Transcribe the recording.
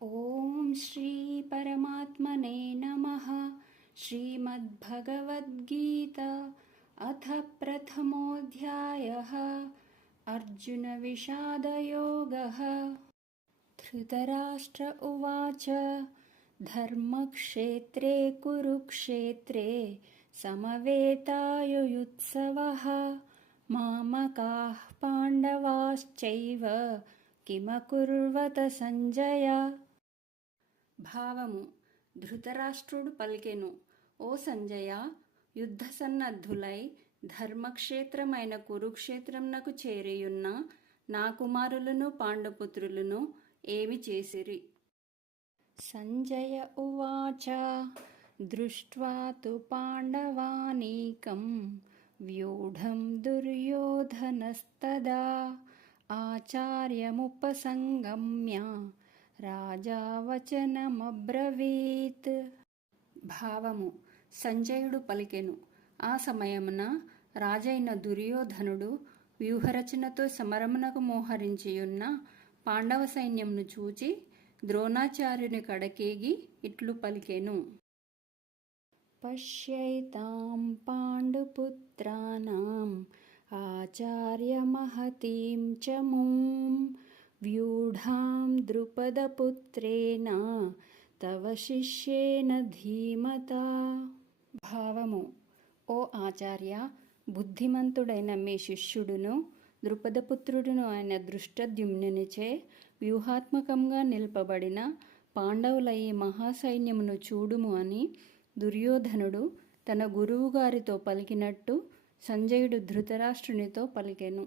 ఓం శ్రీ పరమాత్మనే నమః. శ్రీమద్భగవద్గీత అథ ప్రథమోऽధ్యాయः. అర్జున విషాదయోగः. ధృతరాష్ట్ర ఉవాచ ధర్మక్షేత్రే కురుక్షేత్రే సమవేతాయుయుత్సవః మామకాః పాండవాశ్చైవ కిమకుర్వత సంజయ. భావము: ధృతరాష్ట్రుడు పలికెను, ఓ సంజయ, యుద్ధ సన్నద్ధులై ధర్మక్షేత్రమైన కురుక్షేత్రమునకు చేరియున్న నా కుమారులను పాండుపుత్రులను ఏమి చేసిరి? సంజయ ఉవాచ దృష్ట్వా తు పాండవానీకం వ్యూఢం దుర్యోధనస్తదా ఆచార్యముపసంగమ్య రాజా వచనమబ్రవీత్. భావము: సంజయుడు పలికెను, ఆ సమయమున రాజైన దుర్యోధనుడు వ్యూహరచనతో సమరమునకు మోహరించియున్న పాండవ సైన్యమును చూచి ద్రోణాచార్యుని కడకేగి ఇట్లు పలికెను. పశ్యైతాం పాండుపుత్రానాం ఆచార్యమహతీం చ మూం వ్యూఢాం ద్రుపదపుత్రేణ తవ శిష్యేన ధీమతా. భావము: ఓ ఆచార్య, బుద్ధిమంతుడైన మీ శిష్యుడును ద్రుపదపుత్రుడును అయిన దృష్టద్యుమ్నునిచే వ్యూహాత్మకంగా నిల్పబడిన పాండవుల ఈ మహాసైన్యమును చూడుము అని దుర్యోధనుడు తన గురువుగారితో పలికినట్టు సంజయుడు ధృతరాష్ట్రునితో పలికెను.